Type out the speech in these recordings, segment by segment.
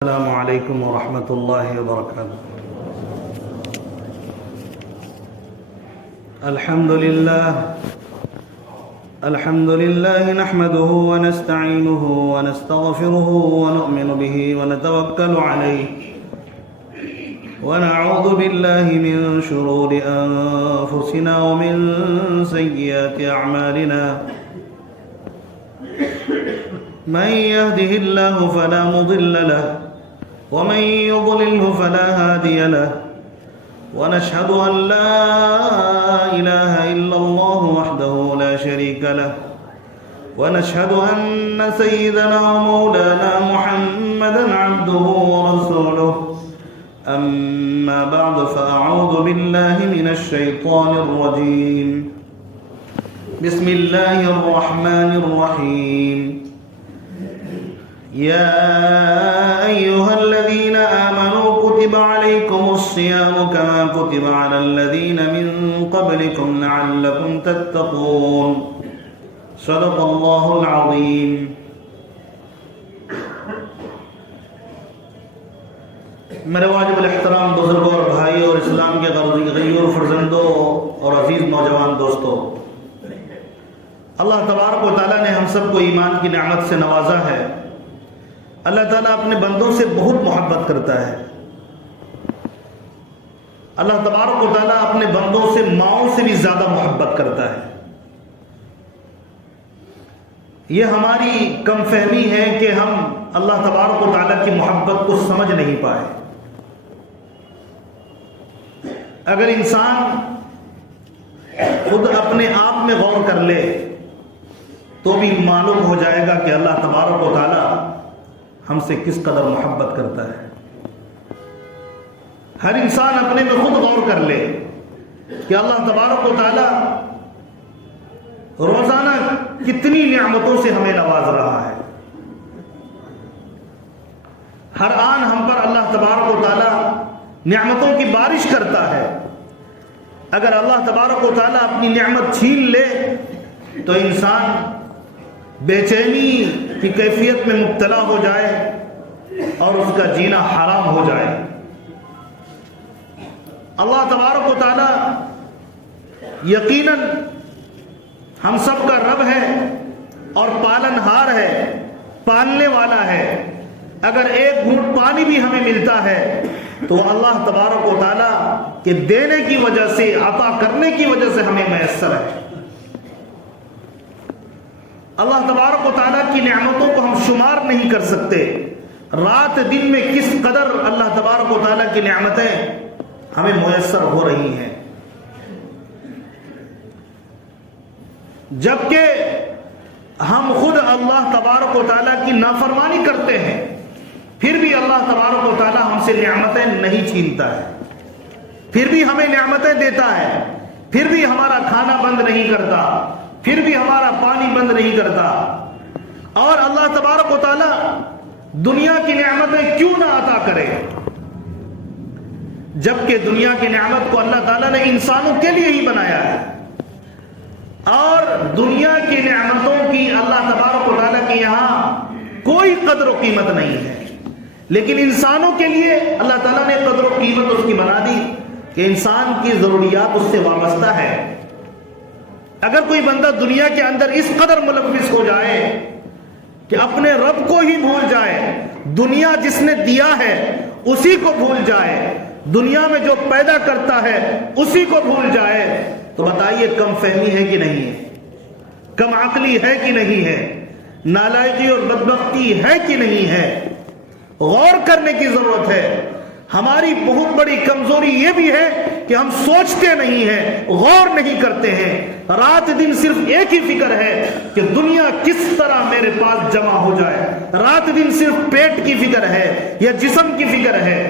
السلام علیکم ورحمۃ اللہ وبرکاتہ۔ الحمد للہ نحمده ونستعینه ونستغفره ونؤمن به ونتوکل علیہ ونعوذ باللہ من شرور انفسنا ومن سیئات اعمالنا من يهده الله فلا مضل له ومن يضلله فلا هادي له ونشهد أن لا إله إلا الله وحده لا شريك له ونشهد أن سيدنا ومولانا محمدا عبده ورسوله أما بعد فأعوذ بالله من الشيطان الرجيم بسم الله الرحمن الرحيم يا أيها الذين آمنوا كتب عليكم الصيام كما كتب على الذين من قبلكم لعلكم تتقون صدق الله العظيم۔ میرے واجب الاحترام بزرگوں اور بھائیوں اور اسلام کے غیور فرزندوں اور عزیز نوجوان دوستوں، اللہ تبارک و تعالیٰ نے ہم سب کو ایمان کی نعمت سے نوازا ہے۔ اللہ تعالیٰ اپنے بندوں سے بہت محبت کرتا ہے۔ اللہ تبارک و تعالیٰ اپنے بندوں سے ماؤں سے بھی زیادہ محبت کرتا ہے۔ یہ ہماری کم فہمی ہے کہ ہم اللہ تبارک و تعالیٰ کی محبت کو سمجھ نہیں پائے۔ اگر انسان خود اپنے آپ میں غور کر لے تو بھی معلوم ہو جائے گا کہ اللہ تبارک و تعالیٰ ہم سے کس قدر محبت کرتا ہے۔ ہر انسان اپنے میں خود غور کر لے کہ اللہ تبارک و تعالی روزانہ کتنی نعمتوں سے ہمیں نواز رہا ہے۔ ہر آن ہم پر اللہ تبارک و تعالی نعمتوں کی بارش کرتا ہے۔ اگر اللہ تبارک و تعالی اپنی نعمت چھین لے تو انسان بے چینی کی کیفیت میں مبتلا ہو جائے اور اس کا جینا حرام ہو جائے۔ اللہ تبارک و تعالی یقیناً ہم سب کا رب ہے اور پالن ہار ہے، پالنے والا ہے۔ اگر ایک گھونٹ پانی بھی ہمیں ملتا ہے تو اللہ تبارک و تعالی کے دینے کی وجہ سے، عطا کرنے کی وجہ سے ہمیں میسر ہے۔ اللہ تبارک و تعالیٰ کی نعمتوں کو ہم شمار نہیں کر سکتے۔ رات دن میں کس قدر اللہ تبارک و تعالیٰ کی نعمتیں ہمیں میسر ہو رہی ہیں، جبکہ ہم خود اللہ تبارک و تعالیٰ کی نافرمانی کرتے ہیں، پھر بھی اللہ تبارک و تعالیٰ ہم سے نعمتیں نہیں چھینتا ہے، پھر بھی ہمیں نعمتیں دیتا ہے، پھر بھی ہمارا کھانا بند نہیں کرتا، پھر بھی ہمارا پانی بند نہیں کرتا۔ اور اللہ تبارک و تعالی دنیا کی نعمتیں کیوں نہ عطا کرے، جبکہ دنیا کی نعمت کو اللہ تعالیٰ نے انسانوں کے لیے ہی بنایا ہے، اور دنیا کی نعمتوں کی اللہ تبارک و تعالیٰ کے یہاں کوئی قدر و قیمت نہیں ہے، لیکن انسانوں کے لیے اللہ تعالیٰ نے قدر و قیمت اس کی بنا دی کہ انسان کی ضروریات اس سے وابستہ ہے۔ اگر کوئی بندہ دنیا کے اندر اس قدر ملوث ہو جائے کہ اپنے رب کو ہی بھول جائے، دنیا جس نے دیا ہے اسی کو بھول جائے، دنیا میں جو پیدا کرتا ہے اسی کو بھول جائے، تو بتائیے کم فہمی ہے کہ نہیں ہے، کم عقلی ہے کہ نہیں ہے، نالائقی اور بدبختی ہے کہ نہیں ہے۔ غور کرنے کی ضرورت ہے۔ ہماری بہت بڑی کمزوری یہ بھی ہے کہ ہم سوچتے نہیں ہیں، غور نہیں کرتے ہیں۔ رات دن صرف ایک ہی فکر ہے کہ دنیا کس طرح میرے پاس جمع ہو جائے، رات دن صرف پیٹ کی فکر ہے یا جسم کی فکر ہے۔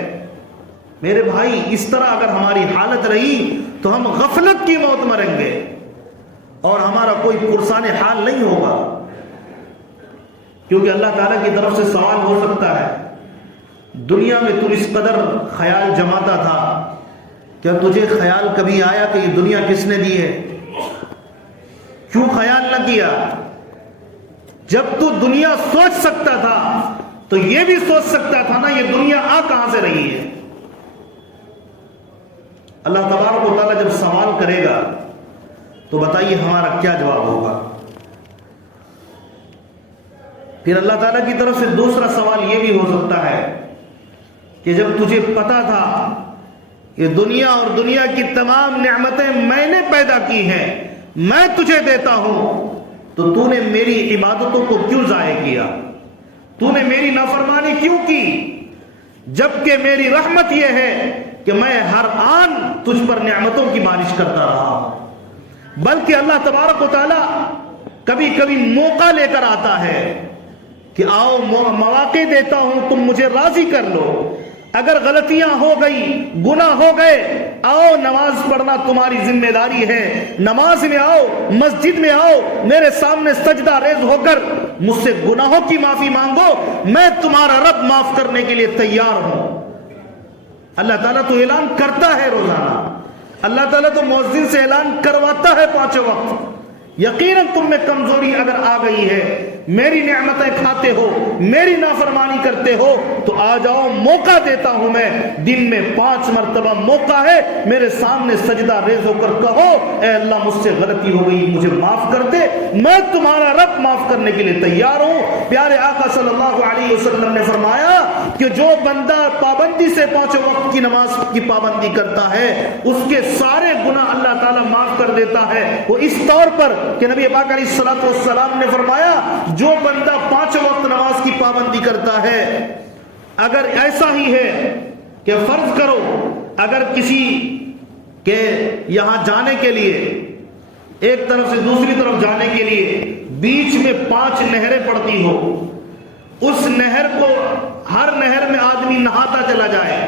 میرے بھائی، اس طرح اگر ہماری حالت رہی تو ہم غفلت کی موت مریں گے اور ہمارا کوئی پرسان حال نہیں ہوگا، کیونکہ اللہ تعالیٰ کی طرف سے سوال ہو سکتا ہے، دنیا میں تو اس قدر خیال جماتا تھا، کیا تجھے خیال کبھی آیا کہ یہ دنیا کس نے دی ہے؟ کیوں خیال نہ کیا؟ جب تو دنیا سوچ سکتا تھا تو یہ بھی سوچ سکتا تھا نا یہ دنیا آ کہاں سے رہی ہے. اللہ تبارک و تعالیٰ جب سوال کرے گا تو بتائیے ہمارا کیا جواب ہوگا؟ پھر اللہ تعالیٰ کی طرف سے دوسرا سوال یہ بھی ہو سکتا ہے کہ جب تجھے پتا تھا یہ دنیا اور دنیا کی تمام نعمتیں میں نے پیدا کی ہیں، میں تجھے دیتا ہوں، تو تو نے میری عبادتوں کو کیوں ضائع کیا؟ تو نے میری نافرمانی کیوں کی؟ جبکہ میری رحمت یہ ہے کہ میں ہر آن تجھ پر نعمتوں کی بارش کرتا رہا ہوں. بلکہ اللہ تبارک و تعالیٰ کبھی کبھی موقع لے کر آتا ہے کہ آؤ مواقع دیتا ہوں، تم مجھے راضی کر لو. اگر غلطیاں ہو گئی، گناہ ہو گئے، آؤ نماز پڑھنا تمہاری ذمہ داری ہے، نماز میں آؤ، مسجد میں آؤ، میرے سامنے سجدہ ریز ہو کر مجھ سے گناہوں کی معافی مانگو، میں تمہارا رب معاف کرنے کے لیے تیار ہوں. اللہ تعالیٰ تو اعلان کرتا ہے روزانہ، اللہ تعالیٰ تو مؤذن سے اعلان کرواتا ہے 5 وقت. یقیناً تم میں کمزوری اگر آ گئی ہے، میری نعمتیں کھاتے ہو، میری نافرمانی کرتے ہو، تو آ جاؤ، موقع دیتا ہوں میں. دن میں 5 مرتبہ موقع ہے، میرے سامنے سجدہ ریز ہو کر کہو اے اللہ مجھ سے غلطی ہو گئی، مجھے معاف کر دے، میں تمہارا رب معاف کرنے کے لیے تیار ہوں. پیارے آقا صلی اللہ علیہ وسلم نے فرمایا کہ جو بندہ پابندی سے 5 وقت کی نماز کی پابندی کرتا ہے اس کے سارے گناہ اللہ تعالیٰ معاف کر دیتا ہے. وہ اس طور پر کہ نبی پاک علیہ الصلوۃ والسلام نے فرمایا جو بندہ 5 وقت نماز کی پابندی کرتا ہے، اگر ایسا ہی ہے کہ فرض کرو اگر کسی کے یہاں جانے کے لیے، ایک طرف سے دوسری طرف جانے کے لیے بیچ میں 5 نہریں پڑتی ہو، اس نہر کو، ہر نہر میں آدمی نہاتا چلا جائے،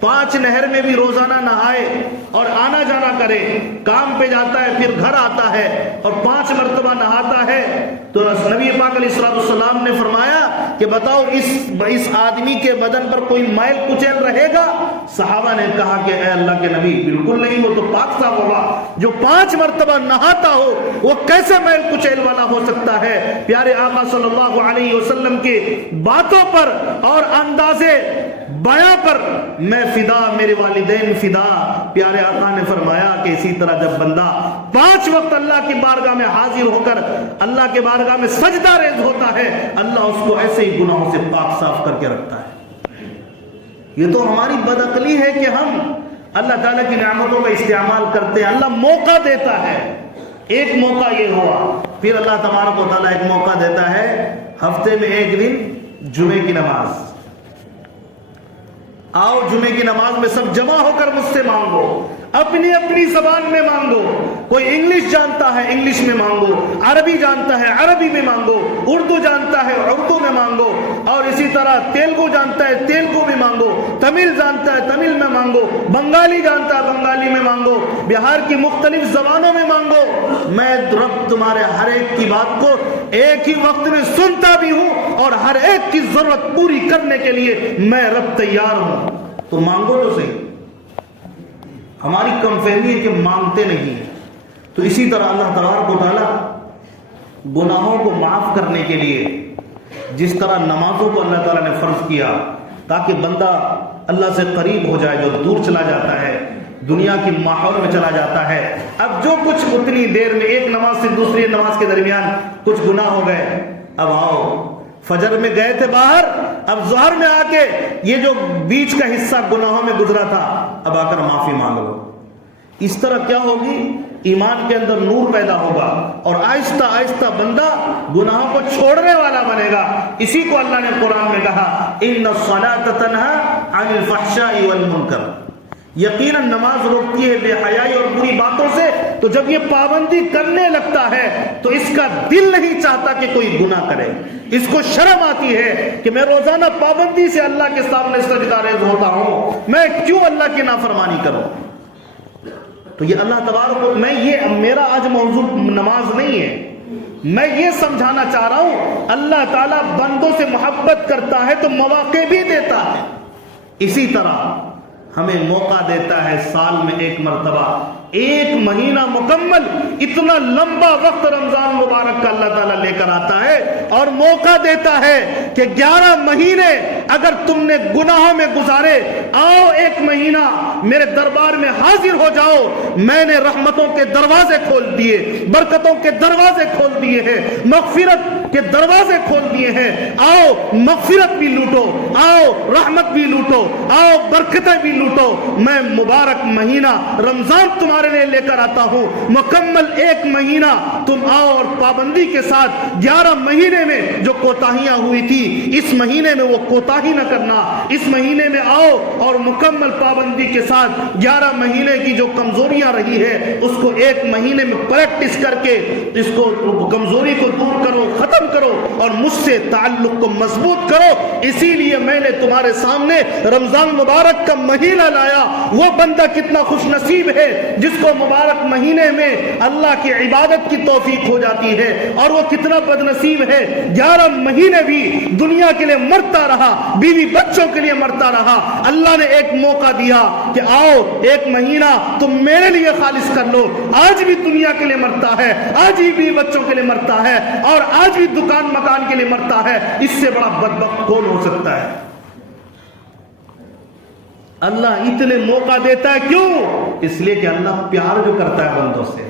5 نہر میں بھی روزانہ نہائے اور آنا جانا کرے، کام پہ جاتا ہے پھر گھر آتا ہے اور 5 مرتبہ نہاتا ہے، تو نبی پاک علیہ السلام نے فرمایا کہ بتاؤ اس آدمی کے بدن پر کوئی میل کچیل رہے گا؟ صحابہ نے کہا کہ اے اللہ کے نبی بالکل نہیں، وہ تو پاک صاف ہوگا. جو 5 مرتبہ نہاتا ہو وہ کیسے میل کچیل والا ہو سکتا ہے؟ پیارے آقا صلی اللہ علیہ وسلم کی باتوں پر اور اندازے بیاں پر میں فدا، میرے والدین فدا. پیارے آقا نے فرمایا کہ اسی طرح جب بندہ 5 وقت اللہ کی بارگاہ میں حاضر ہو کر اللہ کے بارگاہ میں سجدہ ریز ہوتا ہے، اللہ اس کو ایسے ہی گناہوں سے پاک صاف کر کے رکھتا ہے. یہ تو ہماری بدعقلی ہے کہ ہم اللہ تعالیٰ کی نعمتوں کا استعمال کرتے ہیں. اللہ موقع دیتا ہے، ایک موقع یہ ہوا، پھر اللہ تبارک و تعالیٰ ایک موقع دیتا ہے ہفتے میں 1 دن جمعے کی نماز. آؤ جمعے کی نماز میں سب جمع ہو کر مجھ سے مانگو، اپنی اپنی زبان میں مانگو. کوئی انگلش جانتا ہے انگلش میں مانگو، عربی جانتا ہے عربی میں مانگو، اردو جانتا ہے اردو میں مانگو، اور اسی طرح تیلگو جانتا ہے تیلگو میں مانگو، تمل جانتا ہے تمل میں مانگو، بنگالی جانتا ہے بنگالی میں مانگو، بہار کی مختلف زبانوں میں مانگو. میں رب تمہارے ہر ایک کی بات کو ایک ہی وقت میں سنتا بھی ہوں اور ہر ایک کی ضرورت پوری کرنے کے لیے میں رب تیار ہوں. تو مانگو تو صحیح. ہماری کم فہمی ہے کہ مانگتے نہیں. تو اسی طرح اللہ تبارک و تعالیٰ گناہوں کو معاف کرنے کے لیے جس طرح نمازوں کو اللہ تعالیٰ نے فرض کیا تاکہ بندہ اللہ سے قریب ہو جائے، جو دور چلا جاتا ہے، دنیا کی ماحول میں چلا جاتا ہے، اب جو کچھ اتنی دیر میں ایک نماز سے دوسری نماز کے درمیان کچھ گناہ ہو گئے، اب آؤ فجر میں گئے تھے باہر، اب ظہر میں آ کے یہ جو بیچ کا حصہ گناہوں میں گزرا تھا اب آ کر معافی مانگ لو. اس طرح کیا ہوگی؟ ایمان کے اندر نور پیدا ہوگا اور آہستہ آہستہ بندہ گناہوں کو چھوڑنے والا بنے گا. اسی کو اللہ نے قرآن میں کہا ان الصلاۃ تنہی عن الفحشاء والمنکر، یقیناً نماز روکتی ہے بے حیائی اور بری باتوں سے. تو جب یہ پابندی کرنے لگتا ہے تو اس کا دل نہیں چاہتا کہ کوئی گناہ کرے، اس کو شرم آتی ہے کہ میں روزانہ پابندی سے اللہ کے سامنے سجدہ ریز ہوتا ہوں، میں کیوں اللہ کی نافرمانی کروں. تو یہ اللہ تبارک، میں یہ میرا آج موضوع نماز نہیں ہے، میں یہ سمجھانا چاہ رہا ہوں اللہ تعالیٰ بندوں سے محبت کرتا ہے تو مواقع بھی دیتا ہے. اسی طرح ہمیں موقع دیتا ہے سال میں ایک مرتبہ، ایک مہینہ مکمل، اتنا لمبا وقت رمضان مبارک کا اللہ تعالیٰ لے کر آتا ہے اور موقع دیتا ہے کہ 11 مہینے اگر تم نے گناہوں میں گزارے، آؤ ایک مہینہ میرے دربار میں حاضر ہو جاؤ، میں نے رحمتوں کے دروازے کھول دیے، برکتوں کے دروازے کھول دیے ہیں، مغفرت کے دروازے کھول دیے ہیں، آؤ مغفرت بھی لوٹو، آؤ رحمت بھی لوٹو، آؤ برکتیں بھی لوٹو، میں مبارک مہینہ رمضان تمہارے لیے لے کر آتا ہوں، مکمل ایک مہینہ تم آؤ اور پابندی کے ساتھ 11 مہینے میں جو کوتاہیاں ہوئی تھی اس مہینے میں وہ کوتاہی نہ کرنا، اس مہینے میں آؤ اور مکمل پابندی کے ساتھ 11 مہینے کی جو کمزوریاں رہی ہے اس کو ایک مہینے میں پریکٹس کر کے اس کو کمزوری کو دور کرو، ختم کرو اور مجھ سے تعلق کو مضبوط کرو۔ اسی لیے میں نے تمہارے سامنے رمضان مبارک کا مہینہ لایا۔ وہ بندہ کتنا خوش نصیب ہے جس کو مبارک مہینے میں اللہ کی عبادت کی توفیق ہو جاتی ہے، اور وہ کتنا بد نصیب ہے 11 مہینے بھی دنیا کے لیے مرتا رہا، بیوی بچوں کے لیے مرتا رہا۔ اللہ نے ایک موقع دیا کہ آؤ ایک مہینہ تم میرے لیے خالص کر لو، آج بھی دنیا کے لیے مرتا ہے، آج بھی بیوی بچوں کے لیے مرتا ہے، اور آج بھی دکان مکان کے لیے مرتا ہے، اس سے بڑا بدبخت کون ہو سکتا ہے؟ اللہ اتنے موقع دیتا ہے، کیوں؟ اس لیے کہ اللہ پیار جو کرتا ہے بندوں سے،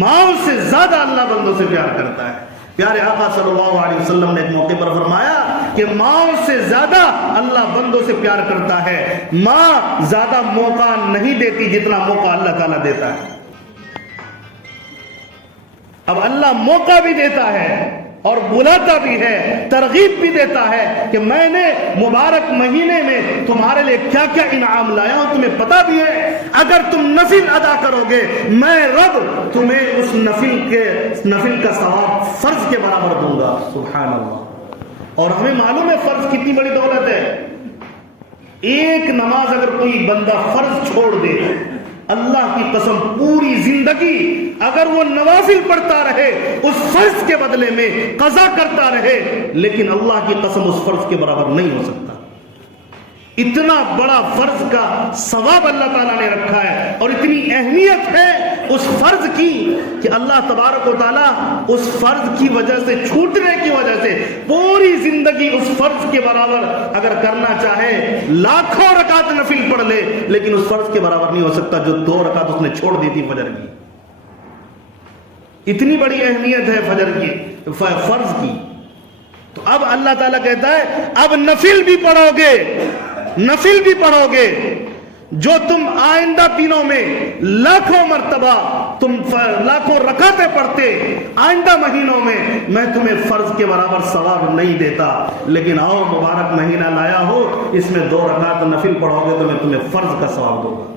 ماؤں سے زیادہ اللہ بندوں سے پیار کرتا ہے۔ پیارے آقا صلی اللہ علیہ وسلم نے ایک موقع پر فرمایا کہ ماؤں سے زیادہ اللہ بندوں سے پیار کرتا ہے، ماں زیادہ موقع نہیں دیتی جتنا موقع اللہ تعالیٰ دیتا ہے۔ اب اللہ موقع بھی دیتا ہے اور بلاتا بھی ہے، ترغیب بھی دیتا ہے کہ میں نے مبارک مہینے میں تمہارے لیے کیا کیا انعام لایا ہوں، تمہیں پتا بھی ہے۔ اگر تم نفل ادا کرو گے میں رب تمہیں اس نفل کا ثواب فرض کے برابر دوں گا۔ سبحان اللہ۔ اور ہمیں معلوم ہے فرض کتنی بڑی دولت ہے۔ ایک نماز اگر کوئی بندہ فرض چھوڑ دے، اللہ کی قسم پوری زندگی اگر وہ نوافل پڑھتا رہے، اس فرض کے بدلے میں قضا کرتا رہے، لیکن اللہ کی قسم اس فرض کے برابر نہیں ہو سکتا۔ اتنا بڑا فرض کا ثواب اللہ تعالیٰ نے رکھا ہے، اور اتنی اہمیت ہے اس فرض کی کہ اللہ تبارک و تعالیٰ اس فرض کی وجہ سے، چھوٹنے کی وجہ سے پوری زندگی اس فرض کے برابر اگر کرنا چاہے لاکھوں رکعت نفل پڑھ لے، لیکن اس فرض کے برابر نہیں ہو سکتا جو 2 رکعت اس نے چھوڑ دی تھی فجر کی۔ اتنی بڑی اہمیت ہے فجر کی، فرض کی۔ تو اب اللہ تعالیٰ کہتا ہے اب نفل بھی پڑھو گے، نفل بھی پڑھو گے، جو تم آئندہ دنوں میں لاکھوں مرتبہ تم لاکھوں رکعتیں پڑھتے، آئندہ مہینوں میں میں تمہیں فرض کے برابر ثواب نہیں دیتا، لیکن آؤ مبارک مہینہ لایا ہو، اس میں 2 رکعت نفل پڑھو گے تو میں تمہیں فرض کا ثواب دوں گا۔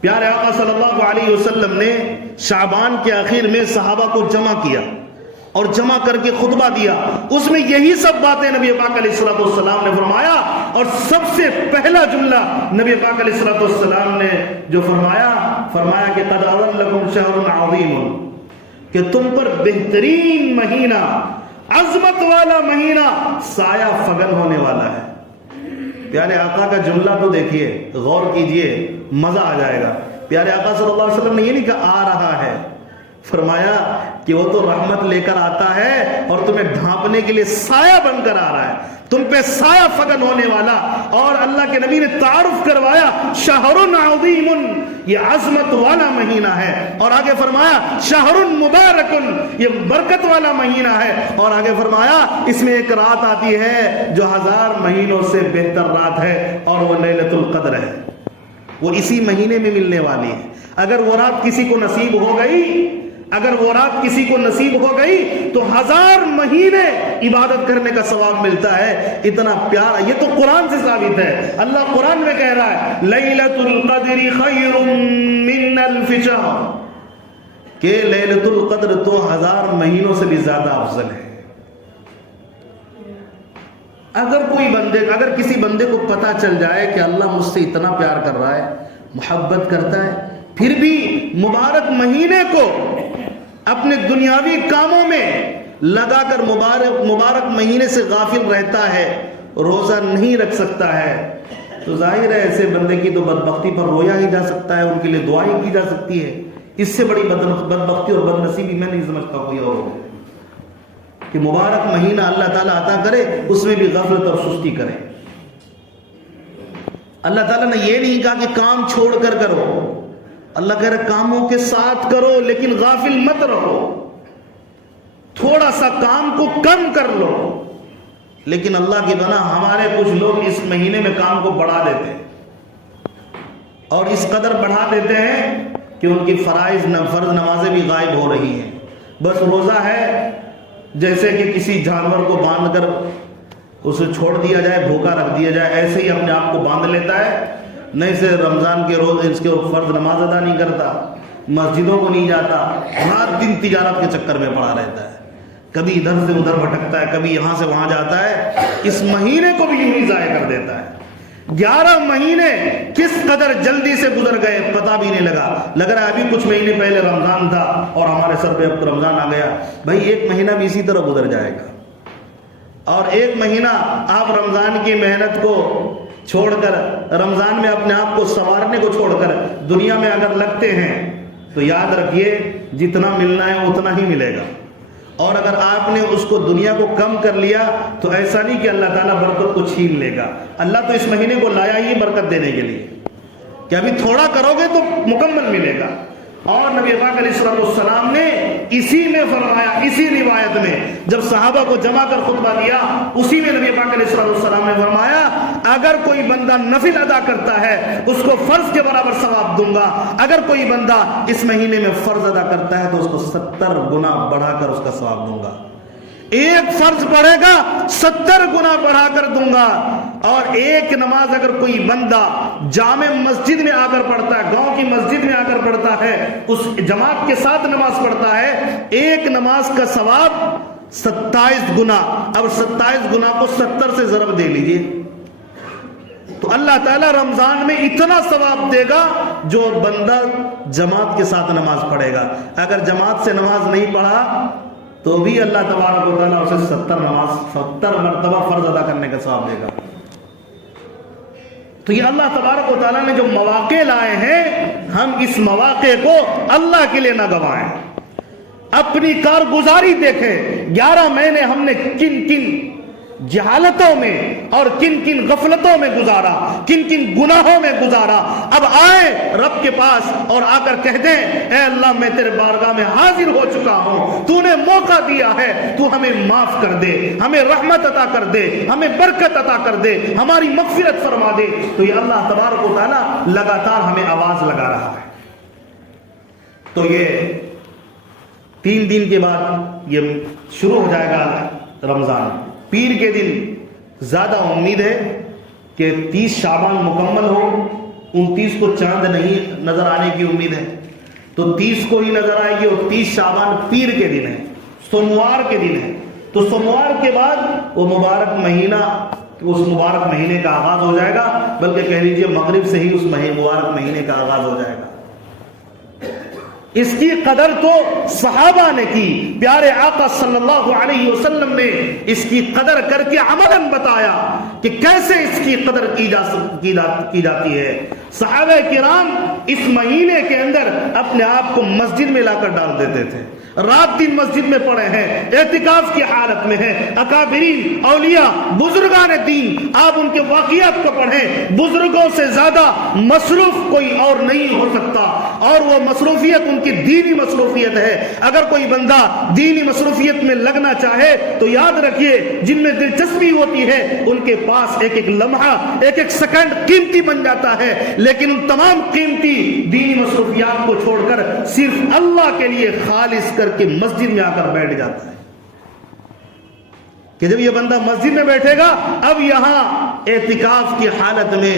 پیارے آقا صلی اللہ علیہ وسلم نے شعبان کے آخر میں صحابہ کو جمع کیا اور جمع کر کے خطبہ دیا، اس میں یہی سب باتیں نبی پاک علیہ السلام نے فرمایا، اور سب سے پہلا جملہ نبی پاک علیہ السلام نے جو فرمایا کہ قد اظلکم شہر عظیم، کہ تم پر بہترین مہینہ، عظمت والا مہینہ سایہ فگن ہونے والا ہے۔ پیارے آقا کا جملہ تو دیکھیے، غور کیجئے، مزہ آ جائے گا۔ پیارے آقا صلی اللہ علیہ وسلم نے یہ نہیں کہا آ رہا ہے، فرمایا کہ وہ تو رحمت لے کر آتا ہے اور تمہیں ڈھانپنے کے لیے سایہ بن کر آ رہا ہے، تم پہ سایہ فگن ہونے والا۔ اور اللہ کے نبی نے تعارف کروایا شہر عظیم، یہ عظمت والا مہینہ ہے، اور آگے فرمایا شہر مبارک، یہ برکت والا مہینہ ہے، اور آگے فرمایا اس میں ایک رات آتی ہے جو 1000 مہینوں سے بہتر رات ہے، اور وہ لیلۃ القدر ہے، وہ اسی مہینے میں ملنے والی ہے۔ اگر وہ رات کسی کو نصیب ہو گئی، اگر وہ رات کسی کو نصیب ہو گئی تو 1000 مہینے عبادت کرنے کا ثواب ملتا ہے۔ اتنا پیارا، یہ تو قرآن سے ثابت ہے۔ اللہ قرآن میں کہہ رہا ہے لیلۃ القدر خیر من الف شہر، کہ لیلۃ القدر تو 1000 مہینوں سے بھی زیادہ افضل ہے۔ اگر کسی بندے کو پتا چل جائے کہ اللہ مجھ سے اتنا پیار کر رہا ہے، محبت کرتا ہے، پھر بھی مبارک مہینے کو اپنے دنیاوی کاموں میں لگا کر مبارک مہینے سے غافل رہتا ہے، روزہ نہیں رکھ سکتا ہے، تو ظاہر ہے ایسے بندے کی تو بدبختی پر رویا ہی جا سکتا ہے، ان کے لیے دعا ہی کی جا سکتی ہے۔ اس سے بڑی بدبختی اور بدنصیبی میں نہیں سمجھتا کوئی اور ہو کہ مبارک مہینہ اللہ تعالیٰ عطا کرے، اس میں بھی غفلت اور سستی کرے۔ اللہ تعالیٰ نے یہ نہیں کہا کہ کام چھوڑ کر کرو، اللہ کہہ رہا کاموں کے ساتھ کرو لیکن غافل مت رہو، تھوڑا سا کام کو کم کر لو۔ لیکن اللہ کی بنا ہمارے کچھ لوگ اس مہینے میں کام کو بڑھا دیتے ہیں، اور اس قدر بڑھا دیتے ہیں کہ ان کی فرض نمازیں بھی غائب ہو رہی ہیں۔ بس روزہ ہے جیسے کہ کسی جانور کو باندھ کر اسے چھوڑ دیا جائے، بھوکا رکھ دیا جائے، ایسے ہی اپنے آپ کو باندھ لیتا ہے، نہیں سے رمضان کے روز اس کے فرض نماز ادا نہیں کرتا، مسجدوں کو نہیں جاتا، رات دن تجارت کے چکر میں پڑا رہتا ہے، کبھی ادھر سے ادھر بھٹکتا ہے، کبھی یہاں سے وہاں جاتا ہے، اس مہینے کو بھی یوں ہی ضائع کر دیتا ہے۔ 11 مہینے کس قدر جلدی سے گزر گئے پتہ بھی نہیں لگا، لگ رہا ہے ابھی کچھ مہینے پہلے رمضان تھا اور ہمارے سر پہ اب تو رمضان آ گیا۔ بھائی ایک مہینہ بھی اسی طرح گزر جائے گا، اور ایک مہینہ آپ رمضان کی محنت کو چھوڑ کر، رمضان میں اپنے آپ کو سنوارنے کو چھوڑ کر دنیا میں اگر لگتے ہیں تو یاد رکھیے جتنا ملنا ہے اتنا ہی ملے گا، اور اگر آپ نے اس کو دنیا کو کم کر لیا تو ایسا نہیں کہ اللہ تعالیٰ برکت کو چھین لے گا۔ اللہ تو اس مہینے کو لایا ہی برکت دینے کے لیے کہ ابھی تھوڑا کرو گے تو مکمل ملے گا۔ اور نبی پاک علیہ السلام نے اسی میں فرمایا، اسی روایت میں جب صحابہ کو جمع کر خطبہ دیا، اسی میں نبی پاک علیہ السلام نے فرمایا اگر کوئی بندہ نفل ادا کرتا ہے اس کو فرض کے برابر ثواب دوں گا، اگر کوئی بندہ اس مہینے میں فرض ادا کرتا ہے تو اس کو 70 گنا بڑھا کر اس کا ثواب دوں گا۔ ایک فرض پڑھے گا 70 گنا بڑھا کر دوں گا، اور ایک نماز اگر کوئی بندہ جامع مسجد میں آ کر پڑھتا ہے، گاؤں کی مسجد میں آ کر پڑھتا ہے، اس جماعت کے ساتھ نماز پڑھتا ہے، ایک نماز کا ثواب 27 گنا۔ اب 27 گنا کو 70 سے ضرب دے لیجئے تو اللہ تعالیٰ رمضان میں اتنا ثواب دے گا جو بندہ جماعت کے ساتھ نماز پڑھے گا۔ اگر جماعت سے نماز نہیں پڑھا تو بھی اللہ تبارک و تعالیٰ اسے 70 مرتبہ فرض ادا کرنے کا ثواب دے گا۔ تو یہ اللہ تبارک و تعالیٰ نے جو مواقع لائے ہیں، ہم اس مواقع کو اللہ کے لیے نہ گنوائیں، اپنی کارگزاری دیکھیں۔ 11 مہینے ہم نے کن کن جہالتوں میں اور کن کن غفلتوں میں گزارا، کن کن گناہوں میں گزارا۔ اب آئے رب کے پاس اور آ کر کہہ دیں اے اللہ میں تیرے بارگاہ میں حاضر ہو چکا ہوں، تو نے موقع دیا ہے، تو ہمیں معاف کر دے، ہمیں رحمت عطا کر دے، ہمیں برکت عطا کر دے، ہماری مغفرت فرما دے۔ تو یہ اللہ تبارک و تعالیٰ لگاتار ہمیں آواز لگا رہا ہے۔ تو یہ 3 دن کے بعد یہ شروع ہو جائے گا رمضان۔ پیر کے دن زیادہ امید ہے کہ 30 شعبان مکمل ہو، 29 کو چاند نہیں نظر آنے کی امید ہے، تو 30 کو ہی نظر آئے گی، اور 30 شعبان پیر کے دن ہے، سوموار کے دن ہے۔ تو سوموار کے بعد وہ مبارک مہینہ، اس مبارک مہینے کا آغاز ہو جائے گا، بلکہ کہہ لیجئے مغرب سے ہی اس مبارک مہینے کا آغاز ہو جائے گا۔ اس کی قدر تو صحابہ نے کی، پیارے آقا صلی اللہ علیہ وسلم نے اس کی قدر کر کے عملاً بتایا کہ کیسے اس کی قدر کی جاتی ہے۔ صحابہ کرام اس مہینے کے اندر اپنے آپ کو مسجد میں لا کر ڈال دیتے تھے، رات دن مسجد میں پڑے ہیں، اعتکاف کی حالت میں ہیں۔ اکابرین، اولیاء، بزرگان دین، آپ ان کے واقعات کو پڑھیں، بزرگوں سے زیادہ مصروف کوئی اور نہیں ہو سکتا، اور وہ مصروفیت ان کی دینی مصروفیت ہے۔ اگر کوئی بندہ دینی مصروفیت میں لگنا چاہے تو یاد رکھیے جن میں دلچسپی ہوتی ہے ان کے پاس ایک ایک لمحہ، ایک ایک سیکنڈ قیمتی بن جاتا ہے، لیکن ان تمام قیمتی دینی مصروفیات کو چھوڑ کر صرف اللہ کے لیے خالص کر کے مسجد میں آ کر بیٹھ جاتا ہے کہ جب یہ بندہ مسجد میں بیٹھے گا، اب یہاں اعتکاف کی حالت میں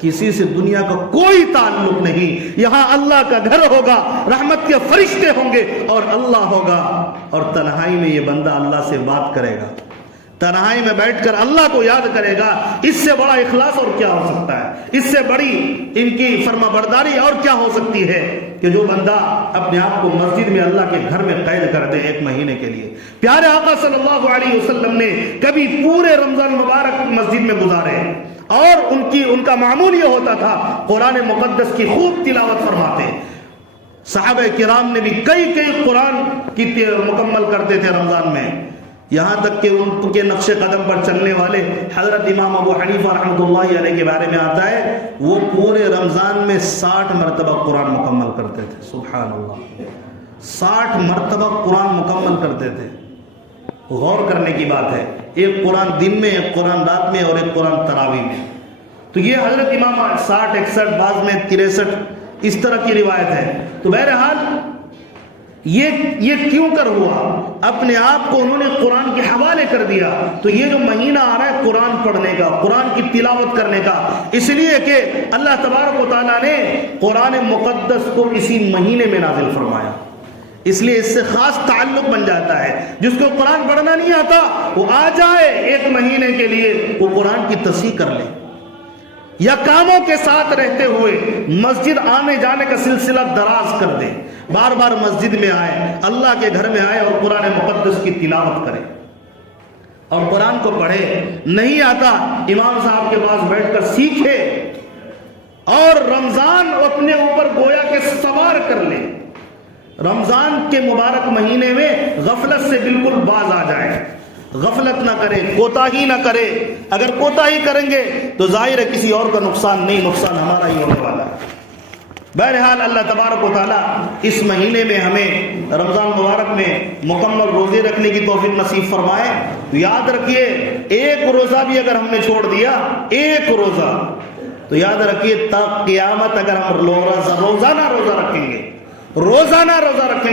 کسی سے دنیا کا کوئی تعلق نہیں، یہاں اللہ کا گھر ہوگا، رحمت کے فرشتے ہوں گے اور اللہ ہوگا، اور تنہائی میں یہ بندہ اللہ سے بات کرے گا، تنہائی میں بیٹھ کر اللہ کو یاد کرے گا۔ اس سے بڑا اخلاص اور کیا ہو سکتا ہے؟ اس سے بڑی ان کی فرما برداری اور کیا ہو سکتی ہے کہ جو بندہ اپنے آپ کو مسجد میں اللہ کے گھر میں قید کر دے 1 مہینے کے لیے۔ پیارے آقا صلی اللہ علیہ وسلم نے کبھی پورے رمضان مبارک مسجد میں گزارے، اور ان کا معمول یہ ہوتا تھا قرآن مقدس کی خوب تلاوت فرماتے. صحابہ کرام نے بھی کئی قرآن کی مکمل کرتے تھے رمضان میں، یہاں تک کہ ان کے نقش قدم پر چلنے والے حضرت امام ابو حنیفہ رحمۃ اللہ علیہ کے بارے میں آتا ہے وہ پورے رمضان میں 60 مرتبہ قرآن مکمل کرتے تھے. سبحان اللہ، 60 مرتبہ قرآن مکمل کرتے تھے. غور کرنے کی بات ہے، ایک قرآن دن میں، ایک قرآن رات میں، اور ایک قرآن تراویح میں. تو یہ حضرت امام 60 61 بعض میں 63 اس طرح کی روایت ہے. تو بہرحال یہ کیوں کر ہوا؟ اپنے آپ کو انہوں نے قرآن کے حوالے کر دیا. تو یہ جو مہینہ آ رہا ہے قرآن پڑھنے کا، قرآن کی تلاوت کرنے کا، اس لیے کہ اللہ تبارک و تعالیٰ نے قرآن مقدس کو اسی مہینے میں نازل فرمایا، اس لیے اس سے خاص تعلق بن جاتا ہے. جس کو قرآن پڑھنا نہیں آتا وہ آ جائے ایک مہینے کے لیے، وہ قرآن کی تصحیح کر لے، یا کاموں کے ساتھ رہتے ہوئے مسجد آنے جانے کا سلسلہ دراز کر دے، بار بار مسجد میں آئے، اللہ کے گھر میں آئے اور قرآن مقدس کی تلاوت کرے اور قرآن کو پڑھے. نہیں آتا امام صاحب کے پاس بیٹھ کر سیکھے اور رمضان اپنے اوپر گویا کہ سوار کر لے. رمضان کے مبارک مہینے میں غفلت سے بالکل باز آ جائے، غفلت نہ کرے، کوتاہی نہ کرے. اگر کوتاہی کریں گے تو ظاہر ہے کسی اور کا نقصان نہیں، نقصان ہمارا ہی ہونے والا ہے. بہرحال اللہ تبارک و تعالیٰ اس مہینے میں ہمیں رمضان مبارک میں مکمل روزے رکھنے کی توفیق نصیب فرمائے. تو یاد رکھیے ایک روزہ بھی اگر ہم نے چھوڑ دیا، ایک روزہ، تو یاد رکھیے تا قیامت اگر ہم روزانہ روزہ رکھیں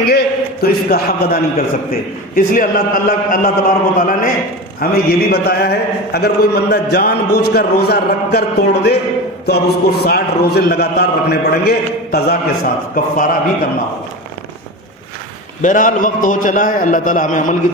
گے تو اس کا حق ادا نہیں کر سکتے. اس لیے اللہ تبارک و تعالیٰ نے ہمیں یہ بھی بتایا ہے اگر کوئی بندہ جان بوجھ کر روزہ رکھ کر توڑ دے تو اب اس کو 60 روزے لگاتار رکھنے پڑیں گے قضا کے ساتھ، کفارہ بھی کرنا ہوگا. بہرحال وقت ہو چلا ہے، اللہ تعالیٰ ہمیں عمل کی